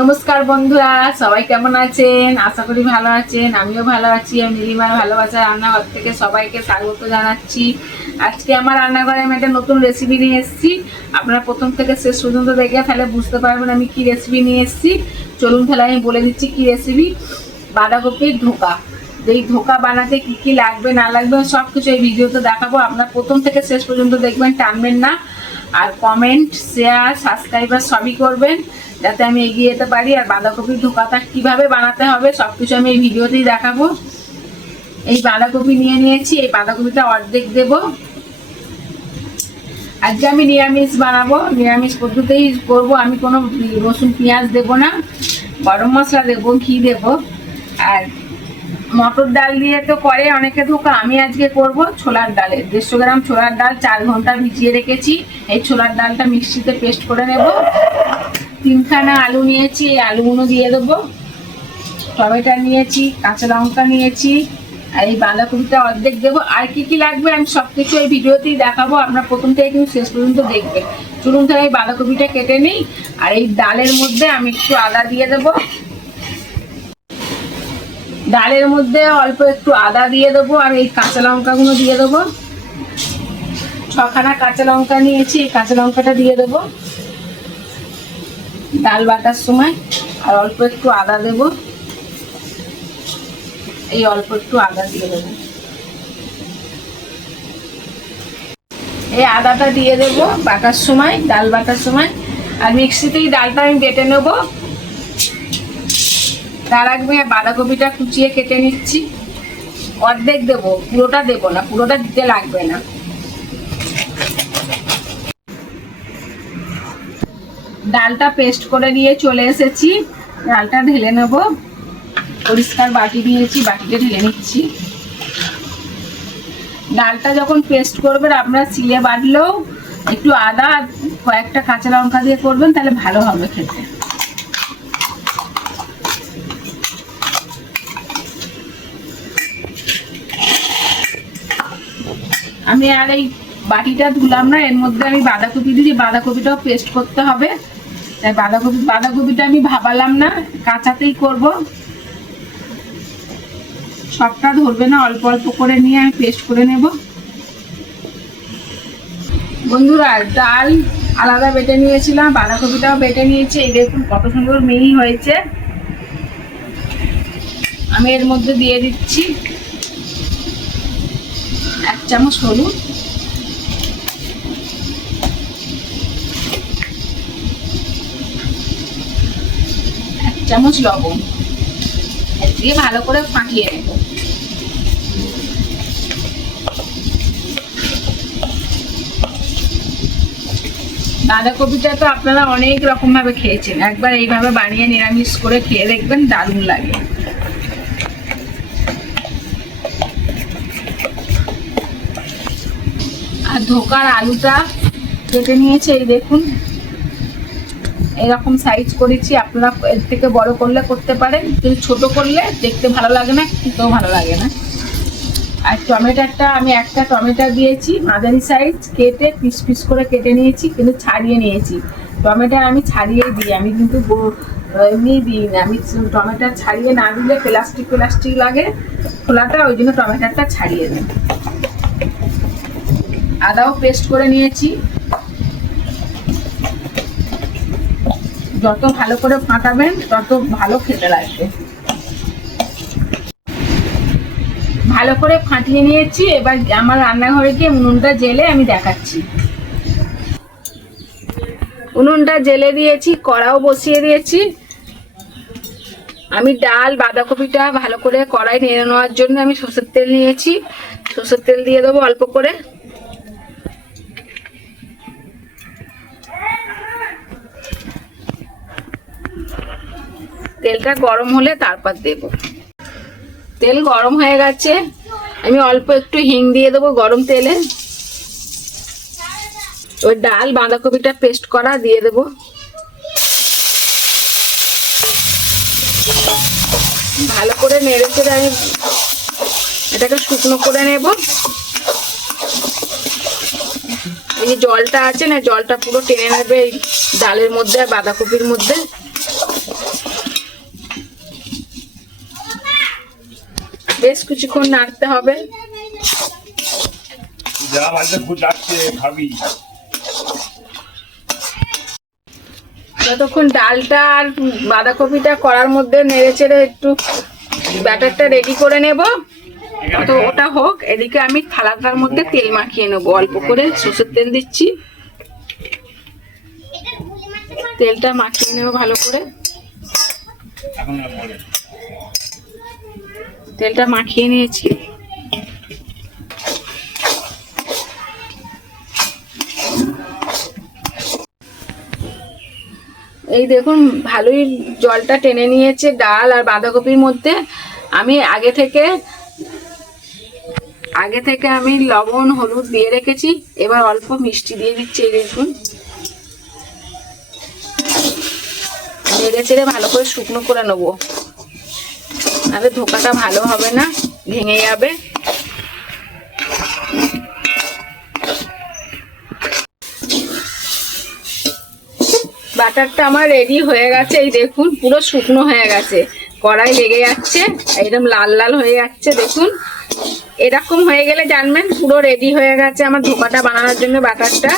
নমস্কার বন্ধুরা, সবাই কেমন আছেন? আশা করি ভালো আছেন। আমিও ভালো আছি। আমি নীলিমার ভালোবাসা রান্নাঘর থেকে সবাইকে স্বাগত জানাচ্ছি। আজকে আমার রান্নাঘরে আমি একটা নতুন রেসিপি নিয়ে এসেছি। আপনারা প্রথম থেকে শেষ পর্যন্ত দেখে তাহলে বুঝতে পারবেন আমি কি রেসিপি নিয়ে এসেছি। চলুন তাহলে আমি বলে দিচ্ছি কি রেসিপি। বাঁধাকপির ধোকা। এই ধোকা বানাতে কি কি লাগবে না লাগবে সব কিছু এই ভিডিওতে দেখাবো। আপনারা প্রথম থেকে শেষ পর্যন্ত দেখবেন, টানবেন না। আর কমেন্ট, শেয়ার, সাবস্ক্রাইবার সবই করবেন যাতে আমি এগিয়ে যেতে পারি। আর বাঁধাকপির ধোকাটা কিভাবে বানাতে হবে সবকিছু আমি এই ভিডিওতেই দেখাবো। এই বাঁধাকপি নিয়ে নিয়েছি, এই বাঁধাকপিটা অর্ধেক দেব। আজকে আমি নিরামিষ বানাবো, নিরামিষ পদ্ধতিতেই করবো। আমি কোনো রসুন পেঁয়াজ দেব না, গরম মশলা দেবো, ঘি দেবো। আর মটর ডাল দিয়ে তো করে অনেকে ধোকা, আমি আজকে করব ছোলার ডালে। 150 গ্রাম ছোলার ডাল 4 ঘন্টা ভিজিয়ে রেখেছি। এই ছোলার ডালটা মিক্সিতে পেস্ট করে নেব। 3খানা আলু নিয়েছি, এই আলুগুলো দিয়ে দেবো। টমেটো নিয়েছি, কাঁচা লঙ্কা নিয়েছি, আর এই বাঁধাকপিটা অর্ধেক দেবো। আর কি কি লাগবে আমি সবকিছু এই ভিডিওতেই দেখাবো। আপনারা প্রথম থেকে কিন্তু শেষ পর্যন্ত দেখবেন। চলুন তাহলে এই বাঁধাকপিটা কেটে নিই। আর এই ডালের মধ্যে আমি একটু আদা দিয়ে দেবো। ডালের মধ্যে অল্প একটু আদা দিয়ে দেবো। আর এই কাঁচা লঙ্কাগুলো দিয়ে দেবো। 6খানা কাঁচা লঙ্কা নিয়েছি, এই কাঁচা লঙ্কাটা দিয়ে দেবো ডাল বাটার সময়। আর অল্প একটু আদা দেব, এই অল্প একটু আদা দিয়ে দেবো। এই আদাটা দিয়ে দেব বাটার সময়, ডাল বাটার সময়। আর মিক্সিতেই ডালটা আমি বেটে নেব। তার আগে বাঁধাকপিটা কুচিয়ে কেটে নিচ্ছি। অর্ধেক দেবো, পুরোটা দেবো না, পুরোটা দিতে লাগবে না। ডালটা পেস্ট করে নিয়ে চলে এসেছি। ডালটা ঢেলে নেব। পরিষ্কার বাটি নিয়েছি, বাটিতে ঢেলে নিচ্ছি। ডালটা যখন পেস্ট করবেন আপনারা শিলে বাটলেও একটু আদা, কয়েকটা কাঁচা লঙ্কা দিয়ে করবেন, তাহলে ভালো হবে খেতে। আমি আর এই বাটিটা ধুলাম না, এর মধ্যে আমি বাঁধাকপি দিয়েছি। বাঁধাকপিটাও পেস্ট করতে হবে, তাই বাঁধাকপিটা আমি ভাবালাম না, কাঁচাতেই করব। সবটা ধরবে না, অল্প অল্প করে নিয়ে আমি পেস্ট করে নেব। বন্ধুরা, ডাল আলাদা বেটে নিয়েছিলাম, বাঁধাকপিটাও বেটে নিয়েছি। এই দেখুন কত সুন্দর মিহি হয়েছে। আমি এর মধ্যে দিয়ে দিচ্ছি 1 চামচ হলুদ, 1 চামচ লবণ দিয়ে ভালো করে ফাটিয়ে নেব। বাঁধাকপিটা তো আপনারা অনেক রকম ভাবে খেয়েছেন, একবার এইভাবে বানিয়ে নিরামিষ করে খেয়ে দেখবেন, দারুণ লাগে। আর ধোকার আলুটা কেটে নিয়েছে, এই দেখুন এরকম সাইজ করেছি। আপনারা এর থেকে বড় করলে করতে পারেন, কিন্তু ছোট করলে দেখতে ভালো লাগে না, খেতেও ভালো লাগে না। আর টমেটোটা আমি একটা টমেটো দিয়েছি, মাঝারি সাইজ কেটে পিস পিস করে কেটে নিয়েছি, কিন্তু ছাড়িয়ে নিয়েছি। টমেটো আমি ছাড়িয়ে দিই, আমি কিন্তু এমনি দিই না। আমি টমেটো ছাড়িয়ে না দিলে প্লাস্টিক লাগে খোলাটা, ওই জন্য টমেটোটা ছাড়িয়ে দিই। আদাও পেস্ট করে নিয়েছি। যত ভালো করে ফাটাবেন তত ভালো খেতে লাগবে। ভালো করে ফাটিয়ে নিয়েছি। এবার আমার রান্নাঘরে গিয়ে উনুনটা জেলে আমি দেখাচ্ছি। উনুনটা জেলে দিয়েছি, কড়াও বসিয়ে দিয়েছি। আমি ডাল বাঁধাকপিটা ভালো করে কড়াই নেড়ে নেওয়ার জন্য আমি সরষের তেল নিয়েছি। সরষের তেল দিয়ে দেবো অল্প করে। তেলটা গরম হলে তারপর দেব। তেল গরম হয়ে গেছে, আমি অল্প একটু হিং দিয়ে দেবো গরম তেলে। ওই ডাল বাঁধাকপিটা পেস্ট করা দিয়ে দেবো। ভালো করে নেড়ে চেড়ে আমি এটাকে শুকনো করে নেব। এই যে জলটা আছে না, জলটা পুরো টেনে নেবে এই ডালের মধ্যে আর বাঁধাকপির মধ্যে। বেশ কিছুক্ষণ নাড়তে হবে। যতক্ষণ ডালটা আর বাঁধাকপিটা করার মধ্যে নেড়ে চেড়ে একটু ব্যাটারটা রেডি করে নেব, তো ওটা হোক। এদিকে আমি থালাটার মধ্যে তেল মাখিয়ে নেবো, অল্প করে সরষের তেল দিচ্ছি। তেলটা মাখিয়ে নেব ভালো করে। তেলটা মাখিয়ে নিয়েছি। এই দেখুন ভালোই জলটা টেনে নিয়েছে ডাল আর বাঁধাকপির মধ্যে। আমি আগে থেকে আমি লবণ হলুদ দিয়ে রেখেছি, এবার অল্প মিষ্টি দিয়ে দিচ্ছি। এই দেখুন নেড়ে চেড়ে ভালো করে শুকনো করে নেবো, নাহলে ধোকাটা ভালো হবে না, ভেঙে যাবে। বাটারটা আমার রেডি হয়ে গেছে। এই দেখুন পুরো শুকনো হয়ে গেছে, কড়াই লেগে যাচ্ছে, একদম লাল লাল হয়ে যাচ্ছে। দেখুন এরকম হয়ে গেলে জানবেন পুরো রেডি হয়ে গেছে আমার ধোকাটা বানানোর জন্য বাটারটা।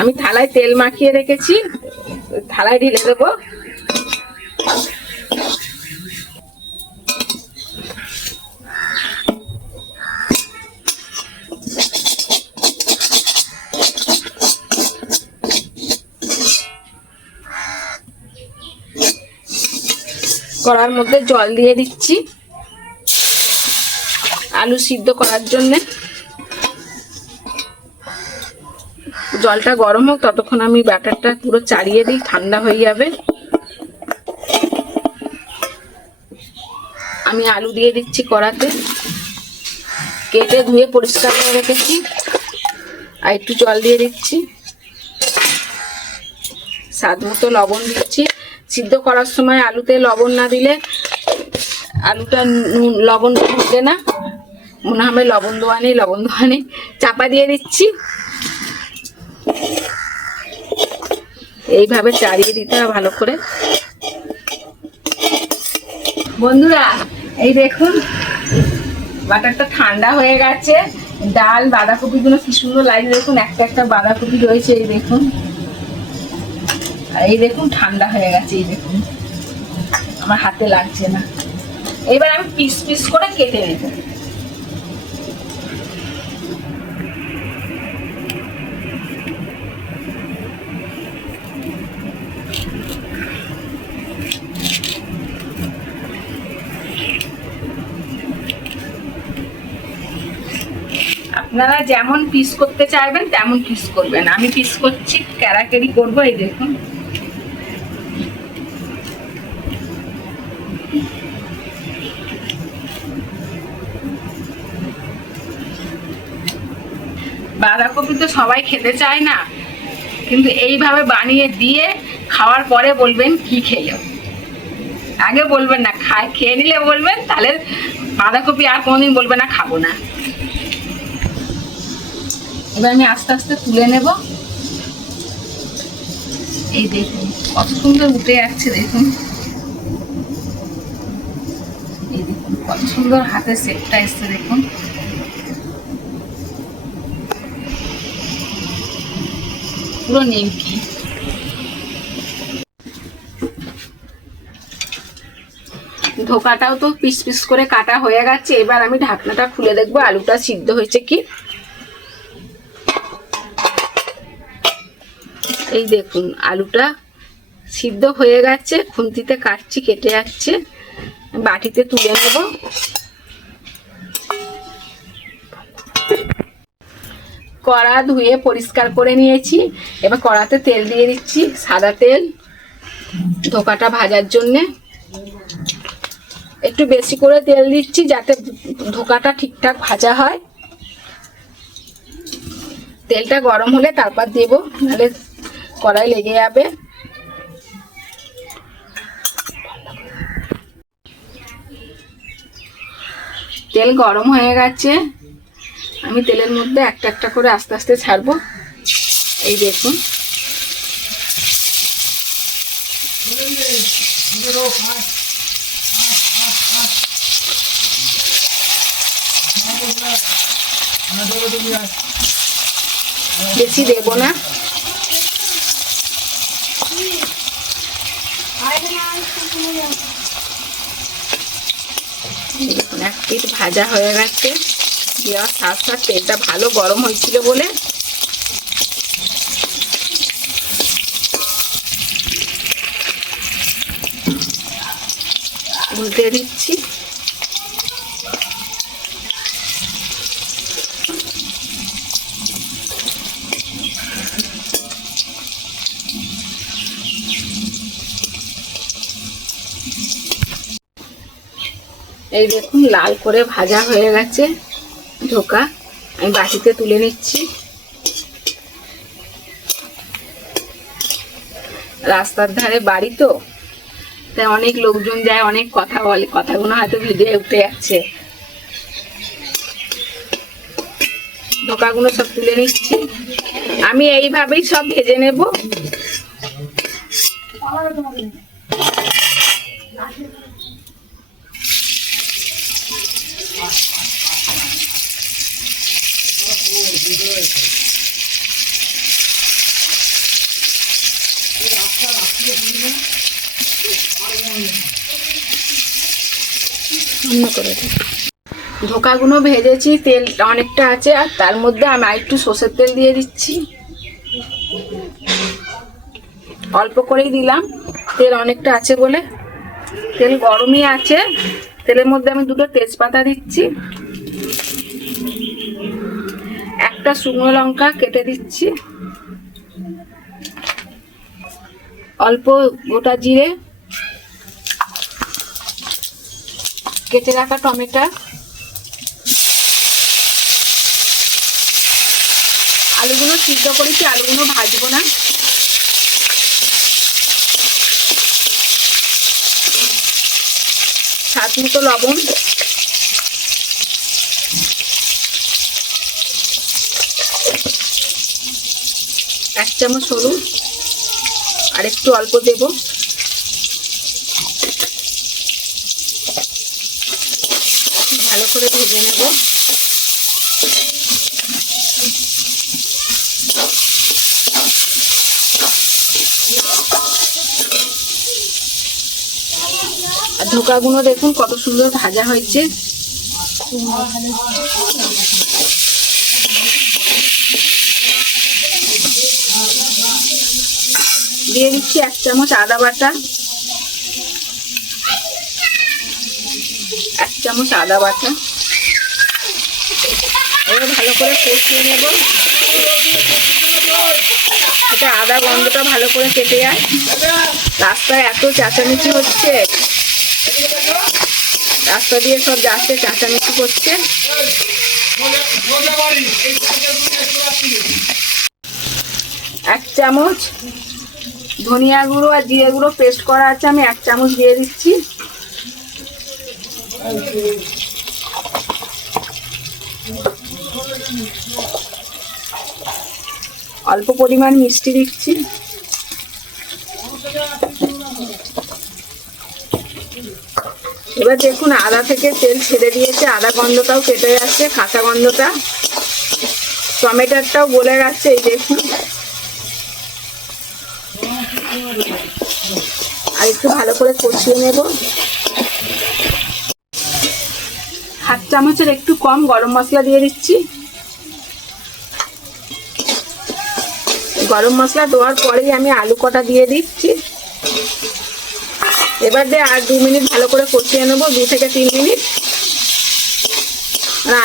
আমি থালায় তেল মাখিয়ে রেখেছি, থালায় ঢেলে দেবো। কড়ার মধ্যে জল দিয়ে দিচ্ছি আলু সিদ্ধ করার জন্যে। জলটা গরম হোক, ততক্ষণ আমি ব্যাটারটা পুরো চাড়িয়ে দিই, ঠান্ডা হয়ে যাবে। আমি আলু দিয়ে দিচ্ছি কড়াতে, কেটে ধুয়ে পরিষ্কার করে রেখেছি। আর একটু জল দিয়ে দিচ্ছি, স্বাদ মতো লবণ দিচ্ছি। সিদ্ধ করার সময় আলুতে লবণ না দিলে আলুটা লবণ ঢুকবে না, মনে হবে লবণ দেওয়া নেই। চাপা দিয়ে দিচ্ছি, এইভাবে চাড়িয়ে দিতে হবে ভালো করে। বন্ধুরা এই দেখুন বাটারটা ঠান্ডা হয়ে গেছে, ডাল বাঁধাকপিগুলো কি সুন্দর লাগছে। দেখুন একটা একটা বাঁধাকপি রয়েছে, এই দেখুন। এই দেখুন ঠান্ডা হয়ে গেছে, এই দেখুন আমার হাতে লাগছে না। এবার আমি পিস পিস করে কেটে নেব। আপনারা যেমন পিস করতে চাইবেন তেমন পিস করবেন। আমি পিস করছি, ক্যারাকেরি করবো। এই দেখুন বাঁধাকপি তো সবাই খেতে চায় না, কিন্তু এইভাবে বানিয়ে দিয়ে খাওয়ার পরে বলবেন কি খেলো। আগে বলবেন না, খেয়ে নিলে বলবেন, তাহলে বাঁধাকপি আর কোনোদিন বলবে না খাবো না। এবার আমি আস্তে আস্তে তুলে নেব। এই দেখুন কত সুন্দর উঠে যাচ্ছে, দেখুন। এই দেখুন কত সুন্দর হাতের শেপটা এসছে, দেখুন। পুরো নিমকি। ধোকাটাও তো পিস পিস করে কাটা হয়ে গেছে। এবার আমি ঢাকনাটা খুলে দেখবো আলুটা সিদ্ধ হয়েছে কি। এই দেখুন আলুটা সিদ্ধ হয়ে গেছে, খুন্তিতে কাটছি, কেটে যাচ্ছে। বাটিতে তুলে নেব। কড়া ধুয়ে পরিষ্কার করে নিয়েছি। এবার কড়াতে তেল দিয়ে দিচ্ছি, সাদা তেল, ধোকাটা ভাজার জন্যে। একটু বেশি করে তেল দিচ্ছি যাতে ধোকাটা ঠিকঠাক ভাজা হয়। তেলটা গরম হলে তারপর দেব, নাহলে কড়াই লেগে যাবে। তেল গরম হয়ে গেছে, আমি তেলের মধ্যে একটা একটা করে আস্তে আস্তে ছাড়বো। এই দেখুন বেশি দেবো না। এক পিঠ ভাজা হয়ে গেছে, দেওয়ার সাথে সাথে তেলটা ভালো গরম হয়েছিল বলে উল্টে দিচ্ছি। এই দেখুন লাল করে ভাজা হয়ে গেছে ধোকা, আমি বাটিতে তুলে নিচ্ছি। রাস্তার ধারে বাড়ি তো, তাই অনেক লোকজন যায়, অনেক কথা বলে, কথাগুলো হয়তো ভিডিও উঠে যাচ্ছে। ধোকাগুলো সব তুলে নিচ্ছি। আমি এইভাবেই সব ভেজে নেব। ধোকাগুলো ভেজেছি, তেল অনেকটা আছে, আর তার মধ্যে আমি একটু সর্ষের তেল দিয়ে দিচ্ছি। অল্প করেই দিলাম, তেল অনেকটা আছে বলে। তেল গরমই আছে, তেলের মধ্যে আমি দুটো তেজপাতা দিচ্ছি, একটা শুকনো লঙ্কা কেটে দিচ্ছি, অল্প গোটা জিরে, কেটে রাখা টমেটো, আলুগুলো সিদ্ধ করেছি, আলুগুলো ভাজবো না। স্বাদ মতো লবণ, এক চামচ হলুদ, আর একটু অল্প দেব। ভালো করে ভেজে নেব। আর ধোকাগুলো দেখুন কত সুন্দর ভাজা হয়েছে। দিয়ে দিচ্ছি এক চামচ আদা বাটা, এক চামচ আদা বাটা। এবার ভালো করে কষিয়ে নেব, এটা আদা গন্ধটা ভালো করে কেটে যায়। রাস্তায় এত চেঁচামেচি হচ্ছে, রাস্তা দিয়ে সব যাচ্ছে, চেঁচামেচি করছে। এক চামচ ধনিয়া গুঁড়ো আর জিরে গুঁড়ো পেস্ট করা আছে, আমি এক চামচ দিয়ে দিচ্ছি। অল্প পরিমাণ মিষ্টি দিচ্ছি। এবার দেখুন আদা থেকে তেল ছেড়ে দিয়েছে, আদা গন্ধটাও কেটে যাচ্ছে, কাঁচা গন্ধটা। টমেটোটাও গলে গেছে, এই দেখুন। আর একটু ভালো করে কষিয়ে নেব। হাফ চামচের একটু কম গরম মশলা দিয়ে দিচ্ছি। গরম মশলা দেওয়ার পরেই আমি আলু কটা দিয়ে দিচ্ছি। এবার দিয়ে আর 2 মিনিট ভালো করে কষিয়ে নেবো, 2 থেকে 3 মিনিট।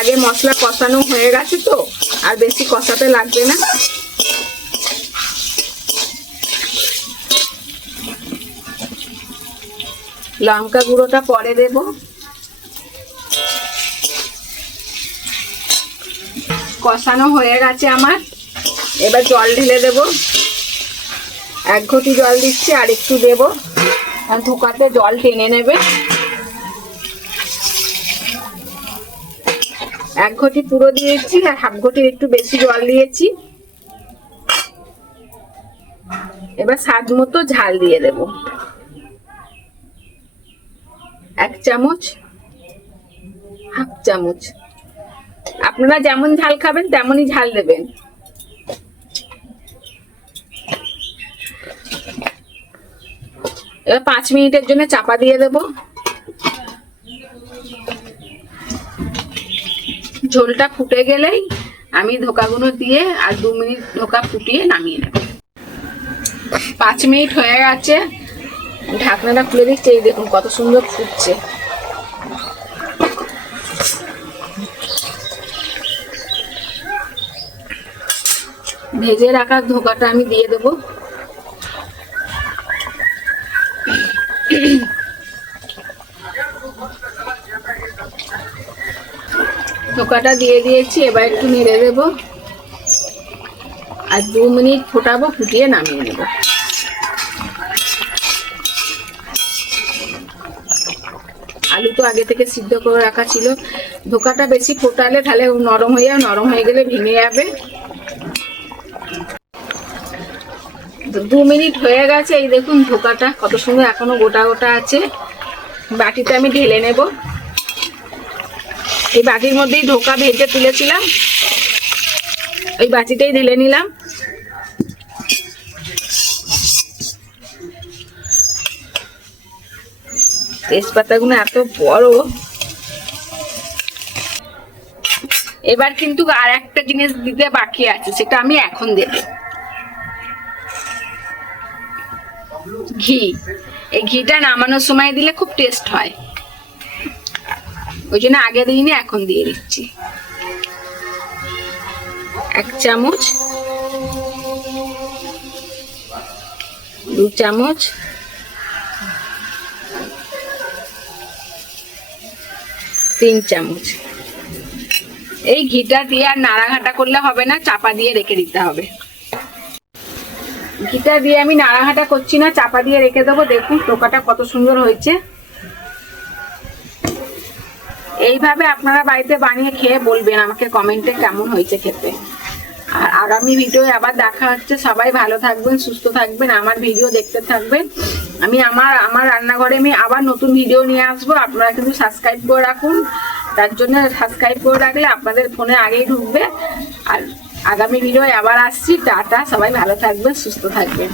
আগে মশলা কষানো হয়ে গেছে তো, আর বেশি কষাতে লাগবে না। লঙ্কা গুঁড়োটা পরে দেব। কষানো হয়ে গেছে আমার, এবার জল ঢেলে দেব। 1 ঘটি জল দিচ্ছি, আর একটু দেব, আর ধোকাতে জল টেনে নেবে। 1 ঘটি পুরো দিয়েছি, আর হাফ ঘটির একটু বেশি জল দিয়েছি। এবার স্বাদ মতো ঝাল দিয়ে দেব, 1 চামচ, হাফ চামচ। আপনারা যেমন ঝাল খাবেন তেমনই ঝাল দেবেন। এবার 5 মিনিটের জন্য চাপা দিয়ে দেব। ঝোলটা ফুটে গেলেই আমি ধোকাগুলো দিয়ে আর 2 মিনিট ধোকা ফুটিয়ে নামিয়ে নেব। 5 মিনিট হয়ে গেছে, ঢাকনাটা খুলে দিচ্ছি। এই দেখুন কত সুন্দর ফুটছে। ভেজে রাখা ধোকাটা আমি দিয়ে দেব। ধোকাটা দিয়ে দিয়েছি, এবার একটু নেড়ে দেব আর 2 মিনিট ফোটাবো, ফুটিয়ে নামিয়ে নেব। আলু তো আগে থেকে সিদ্ধ করে রাখা ছিল। ধোকাটা বেশি ফোটালে তাহলে নরম হয়ে যাবে, নরম হয়ে গেলে ভেঙে যাবে। 2 মিনিট হয়ে গেছে। এই দেখুন ধোকাটা কত সুন্দর এখনো গোটা গোটা আছে। বাটিতে আমি ঢেলে নেব। এই বাটির মধ্যেই ধোকা ভেজে তুলেছিলাম, ওই বাটিতেই ঢেলে নিলাম। তেজপাতাগুলো এত বড়। এবার কিন্তু আর একটা জিনিস দিতে বাকি আছে, সেটা আমি এখন দেব। ঘি। এই ঘিটা নামানোর সময় দিলে খুব টেস্ট হয়, ওই জন্য আগে দিইনি, এখন দিয়ে দিচ্ছি। 1 চামচ, 2 চামচ, 3 চামচ। এই ঘিটা দিয়ে আর নাড়াঘাটা করলে হবে না, চাপা দিয়ে রেখে দিতে হবে। ঘিটা দিয়ে আমি নাড়াঘাটা করছি না, চাপা দিয়ে রেখে দেবো। দেখুন টোকাটা কত সুন্দর হয়েছে। এইভাবে আপনারা বাড়িতে বানিয়ে খেয়ে বলবেন আমাকে কমেন্টে কেমন হয়েছে খেতে। আর আগামী ভিডিও আবার দেখা হচ্ছে। সবাই ভালো থাকবেন, সুস্থ থাকবেন, আমার ভিডিও দেখতে থাকবেন। আমি আমার রান্নাঘরে আমি আবার নতুন ভিডিও নিয়ে আসবো। আপনারা কিন্তু সাবস্ক্রাইব করে রাখুন। তার জন্য সাবস্ক্রাইব করে রাখলে আপনাদের ফোনে আগেই ঢুকবে। আর আগামী ভিডিও আবার আসছি। টাটা, সবাই ভালো থাকবেন, সুস্থ থাকবেন।